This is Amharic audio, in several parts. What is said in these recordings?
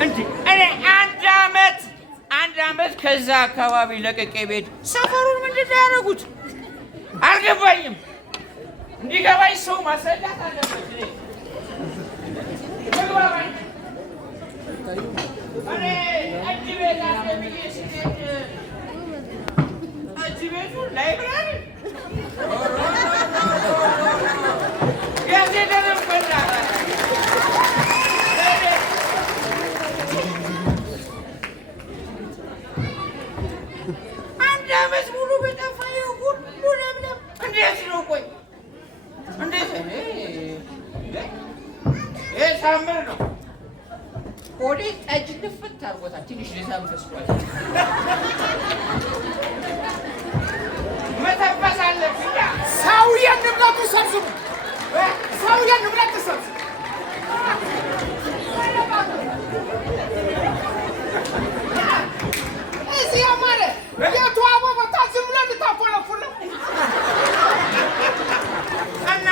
እንዴ እኔ አንድ አመት ከዛ አካባቢ ለቀቄ ቤት ሰፈሩን ምንድን ነው ያደረጉት? አልገባኝም። እንዲገባኝ ሰው ማስረዳት አለበት። እኔ እጅ ቤት አስገብዬ ስሄድ እጅ ቤቱ ላይብራሪ ያዜደንም በላ አንድ አመት ሙሉ በጠፋየው ሁሉ ለምለም እንዴት ነው? ቆይ እንዴት ይሄ ሳምር ነው። ሆዴ ጠጅ ልፍት አድርጎታል። ትንሽ ሊሳም ተስቋል። መተንፈስ አለብኝ። ሰውዬን ንብረቱ ሰብስቡ። ሰውዬን ንብረት ሰብስቡ። እዚህ ያማረ የተዋበ ቦታ ዝም ብለህ ልታፎለፉል ነው እና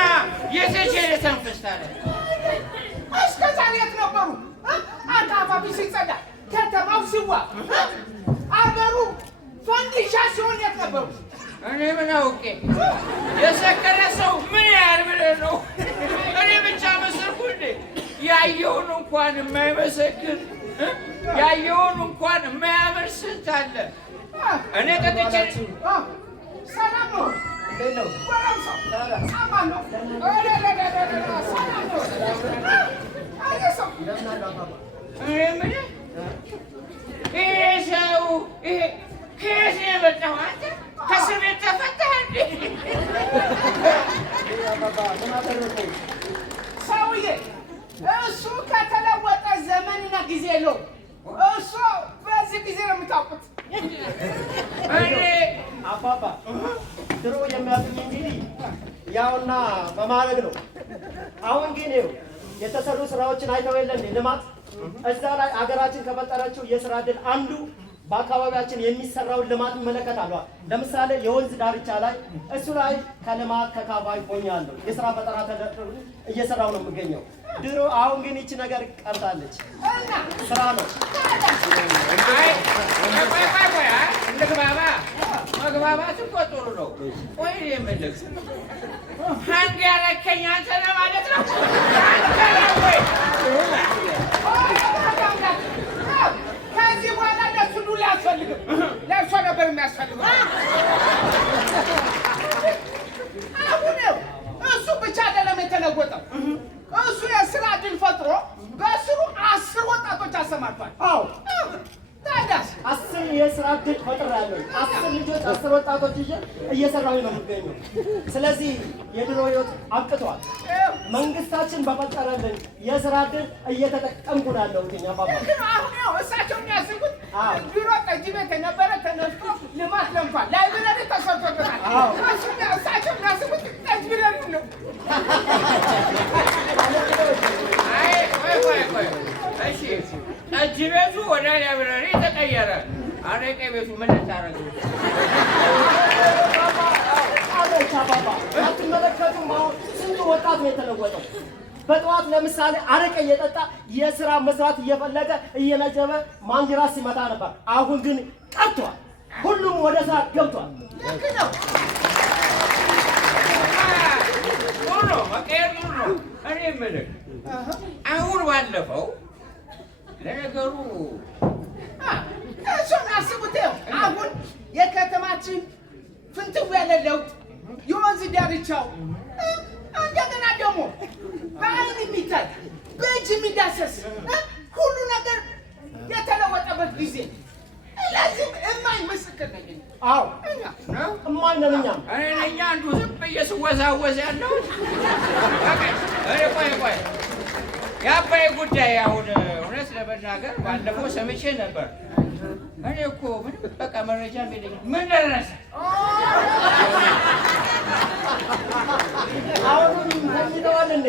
የሴቼ ልተንፍስ ታዲያ? እስከ ዛሬ የት ነበሩ? አካባቢ ሲጸዳ፣ ከተማው ሲዋብ፣ አገሩ ፈንዲሻ ሲሆን የት ነበሩ? እኔ ምን አውቄ? የሰከረ ሰው ምን ያህል ብለህ ነው? እኔ ብቻ መሰልኩ እንዴ? ያየውን እንኳን የማይመሰክር ያየውን እንኳን የማያምር ስንት አለ። እኔ ጠጥቼ ሰላም ነው። እንዴት ነው? ሰላም ነው። እኔ ምን ይሄ ሰው ከየት ነው የመጣው? አንተ ከእስር ቤት ተፈታህ እንዴ? ሰውዬ እሱ ከተለወጠ ዘመንና ጊዜ የለውም። እሱ በዚህ ጊዜ ነው የምታውቁት። አባባ ድሮ የሚያውቁኝ እንግዲህ ያውና በማድረግ ነው። አሁን ግን ይኸው የተሰሩ ስራዎችን አይተው የለን ልማት እዛ ላይ አገራችን ከፈጠረችው የስራ ዕድል አንዱ በአካባቢያችን የሚሰራውን ልማት ይመለከታሉ። ለምሳሌ የወንዝ ዳርቻ ላይ እሱ ላይ ከልማት ከካባይ ሆኛለሁ የስራ ፈጠራ ተደርጎ እየሰራው ነው የምገኘው። ድሮ አሁን ግን ይቺ ነገር ቀርታለች። ስራ ነው። መግባባት እኮ ጥሩ ነው። ቆይ የምልህ አንድ ያረከኝ አንተ ነህ ማለት ነው? አንተ ነህ ወይ? ከዚህ በኋላ ለእሱ ዱላ አያስፈልግም። ለእሷ ነበር የሚያስፈልገው። አሁን እሱ ብቻ አይደለም የተለወጠው። እሱ የስራ ዕድል ፈጥሮ በስሩ 10 ወጣቶች አሰማርቷል። አዎ ታዲያስ 10 የስራ ዕድል ፈጥሬያለሁ። 10 ልጆች 10 ወጣቶች ይዤ እየሰራሁኝ ነው የምገኘው። ስለዚህ የድሮ ህይወት አብቅቷል። መንግስታችን በፈጠረልን የስራ ዕድል እየተጠቀምኩ ነው ያለሁት። አባባ ግን አሁን እሳቸው የሚያስቡት ቢሮ ጠጅ ቤት የነበረ ተነስቶ ልማት ለምቷል። ላይብረሪ ተሰርቶበታል። እሳቸው የሚያስቡት ጠጅ ቢረሪ ነው። ቆይ እሺ፣ ጠጅ ቤቱ ወደ ላይብረሪ ተቀየረ። አረቄ ቤቱ ምን ልታረግ? አባባ አትመለከቱም? አሁን ስንቱ ወጣት ነው የተለወጠው። በጠዋት ለምሳሌ አረቄ እየጠጣ የስራ መስራት እየፈለገ እየነጀበ ማንጅራት ሲመታ ነበር። አሁን ግን ቀርቷል። ሁሉም ወደ ስራ ገብቷል። ልክ ነው። ጥሩ ነው፣ መቀየር ጥሩ ነው። እኔ የምልህ አሁን ባለፈው ለነገሩ እሱ የሚያስቡት አሁን የከተማችን ፍንትው ያለ ለውጥ የወንዝ ዳርቻው እንደገና ደግሞ በአይን የሚታይ በእጅ የሚዳሰስ ሁሉ ነገር የተለወጠበት ጊዜ። ለዚህም እማኝ ምስክር ነኝ። አዎ እማኝ ነን እኛም። እኔ ነኝ አንዱ ዝም ብዬ ስወዛወዝ ያለው። ቆይ የአባይ ጉዳይ አሁን እውነት ለመናገር ባለፈው ሰምቼ ነበር። እኔ እኮ ምንም በቃ መረጃ የለኝም። ምን ደረሰ? አሁንም ተኝተዋል እንዴ?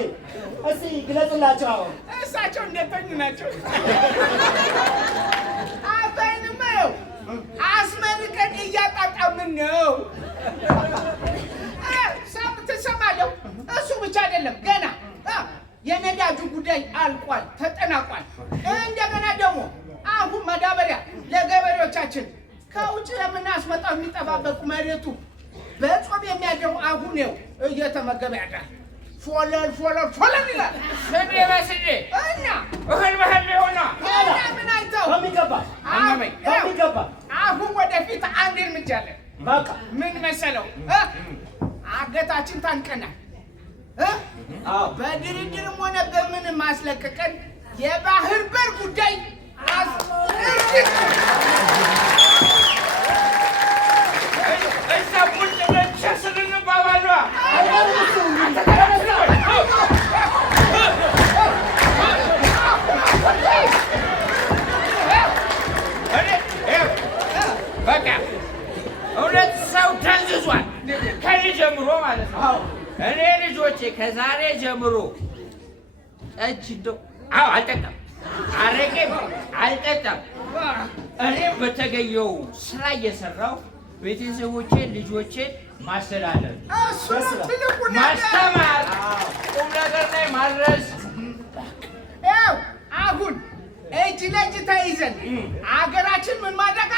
እስኪ ግለጽላቸው። አሁን እሳቸው እንደተኙ ናቸው። አባይንማ ይኸው አስመርቀን እያጣጣምን ነው። ትሰማለህ? እሱ ብቻ አይደለም ገና የነዳጁ ጉዳይ አልቋል፣ ተጠናቋል። እንደገና ደግሞ አሁን ማዳበሪያ ለገበሬዎቻችን ከውጭ ለምናስመጣው የሚጠባበቁ መሬቱ በጾም የሚያደው አሁን ነው እየተመገበ ያዳል። ፎለል ይላል። ስንዴ በስንዴ እና እህል በህል ሆና ምን አይተው በሚገባ አሁን ወደፊት አንድ እርምጃ አለ። በቃ ምን መሰለው አገታችን ታንቀናል። በድርድርም ሆነ በምን ማስለቀቀን የባህር በር ጉዳይ እዛ ቁጭ ብለን ቸስን እንባባሏ። በቃ እውነት ሰው ደንዝዟል። ከልጅ ጀምሮ ማለት ነው። እኔ ልጆቼ ከዛሬ ጀምሮ ጠጅ እንደው አልጠጣም፣ አረቄም አልጠጣም። እኔም በተገኘው ስራ እየሰራሁ ቤተሰቦቼን ልጆቼን ማስተዳደር፣ ማስተማር፣ ቁም ነገር ላይ ማድረስ። አሁን እጅ ለእጅ ተይዘን አገራችን ምን ማድረግ